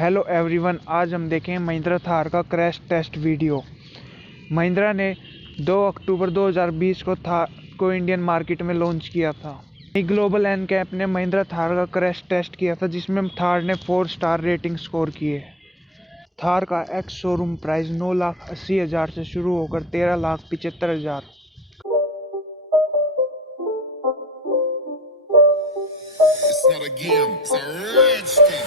Hello everyone, आज हम देखेंगे महिंद्रा थार का क्रैश टेस्ट वीडियो। महिंद्रा ने 2 अक्टूबर 2020 को थार को इंडियन मार्केट में लॉन्च किया था। ग्लोबल एनकैप ने महिंद्रा थार का क्रैश टेस्ट किया था, जिसमें थार ने 4 स्टार रेटिंग स्कोर किए। थार का एक्स शोरूम प्राइस 9,80,000 से शुरू होकर 13,75,000। It's not a game, it's a rich thing.